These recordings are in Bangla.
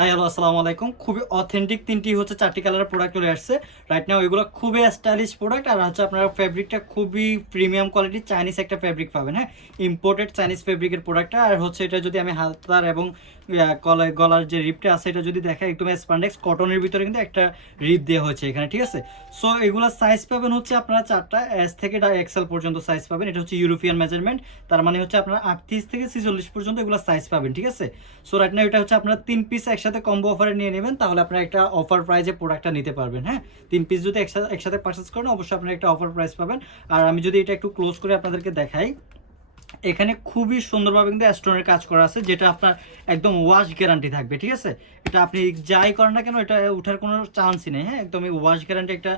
হাই হ্যালো আসসালামু আলাইকুম। খুবই অথেন্টিক তিনটি হচ্ছে চারটি কালারের প্রোডাক্ট চলে আসছে। রাইট নাও এগুলো খুবই স্টাইলিশ প্রোডাক্ট আর হচ্ছে আপনারা ফেব্রিকটা খুবই প্রিমিয়াম কোয়ালিটির চাইনিজ একটা ফেব্রিক পাবেন হ্যাঁ? ইম্পোর্টেড চাইনিজ ফেব্রিকের প্রোডাক্টটা আর হচ্ছে এটা যদি আমি হাতার এবং গলার যে রিপটা আছে, এটা যদি দেখা একদম স্প্যান্ডেক্স কটনের ভিতরে কিন্তু একটা রিপ দেওয়া হয়েছে এখানে, ঠিক আছে? সো এগুলো সাইজ পাবেন হচ্ছে আপনারা চারটা এস থেকে এক্সেল পর্যন্ত সাইজ পাবেন। এটা হচ্ছে ইউরোপিয়ান মেজারমেন্ট তার মানে হচ্ছে আপনারা আটত্রিশ থেকে ছিচল্লিশ পর্যন্ত এগুলো সাইজ পাবেন, ঠিক আছে? সো রাইট না এটা হচ্ছে আপনারা তিন পিস একসাথে কম্বো অফারে নিয়ে নেবেন, তাহলে আপনারা একটা অফার প্রাইজে প্রোডাক্টটা নিতে পারবেন হ্যাঁ? তিন পিস যদি একসাথে একসাথে পারচেস করেন, অবশ্যই আপনারা একটা অফার প্রাইস পাবেন। আর আমি যদি এটা একটু ক্লোজ করে আপনাদেরকে দেখাই, এখানে খুবই সুন্দরভাবে কিন্তু স্টোনের কাজ করা আছে, যেটা আপনার একদম ওয়াশ গ্যারান্টি থাকবে, ঠিক আছে? এটা আপনি যাই করেন না কেন, এটা উঠার কোনো চান্সই নেই হ্যাঁ? একদমই ওয়াশ গ্যারান্টি একটা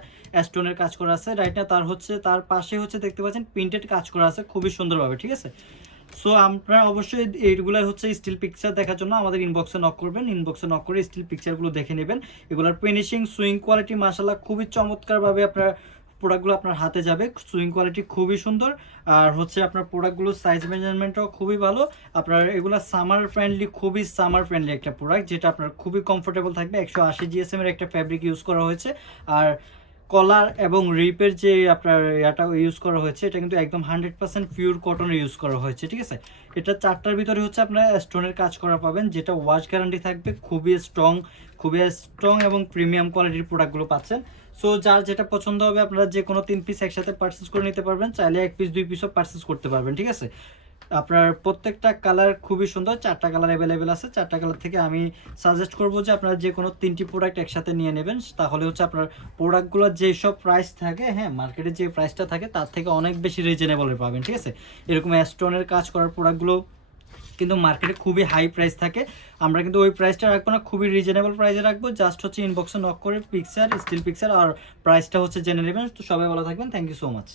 স্টোনের কাজ করা আছে। রাইট না তার হচ্ছে, তার পাশে হচ্ছে দেখতে পাচ্ছেন প্রিন্টেড কাজ করা আছে, খুবই সুন্দরভাবে, ঠিক আছে? সো আপনারা অবশ্যই এইগুলো হচ্ছে স্টিল পিকচার দেখার জন্য আমাদের ইনবক্সে নক করবেন। ইনবক্সে নক করে স্টিল পিকচারগুলো দেখে নেবেন। এগুলোর ফিনিশিং সুইং কোয়ালিটি মাসাল্লাহ খুবই চমৎকারভাবে আপনার প্রোডাক্টগুলো আপনার হাতে যাবে। সুইং কোয়ালিটি খুবই সুন্দর। আর হচ্ছে আপনার প্রোডাক্টগুলোর সাইজ মেজারমেন্টটাও খুবই ভালো। আপনার এগুলো সামার ফ্রেন্ডলি খুবই সামার ফ্রেন্ডলি একটা প্রোডাক্ট যেটা আপনার খুবই কমফোর্টেবল থাকবে। একশো আশি জিএসএম এর একটা ফ্যাব্রিক ইউজ করা হয়েছে। আর কলার এবং রিপের যে আপনার এটা ইউজ করা হয়েছে, এটা কিন্তু একদম হান্ড্রেড পার্সেন্ট পিওর কটনের ইউজ করা হয়েছে, ঠিক আছে? এটা চারটার ভিতরে হচ্ছে আপনার স্টোনের কাজ করা পাবেন, যেটা ওয়াশ গ্যারান্টি থাকবে, খুবই স্ট্রং খুবই স্ট্রং এবং প্রিমিয়াম কোয়ালিটির প্রোডাক্টগুলো পাচ্ছেন। সো যার যেটা পছন্দ হবে, আপনারা যে কোনো তিন পিস একসাথে পারচেস করে নিতে পারবেন, চাইলে এক পিস দুই পিসও পারচেস করতে পারবেন, ঠিক আছে? আপনার প্রত্যেকটা কালার খুবই সুন্দর, চারটা কালার অ্যাভেলেবেল আছে। চারটা কালার থেকে আমি সাজেস্ট করব যে আপনারা যে কোনো তিনটি প্রোডাক্ট একসাথে নিয়ে নেবেন। তাহলে হচ্ছে আপনার প্রোডাক্টগুলোর যেসব প্রাইস থাকে হ্যাঁ মার্কেটে যে প্রাইসটা থাকে, তার থেকে অনেক বেশি রিজনেবলে পাবেন, ঠিক আছে? এরকম স্টোনের কাজ করার প্রোডাক্টগুলো কিন্তু মার্কেটে খুবই হাই প্রাইস থাকে। আমরা কিন্তু ওই প্রাইসটা রাখব না, খুবই রিজনেবল প্রাইসে রাখব। জাস্ট হচ্ছে ইনবক্সে নক করে পিকচার স্টিল পিকচার আর প্রাইসটা হচ্ছে জেনে নেবেন। তো সবাই ভালো থাকবেন। Thank you so much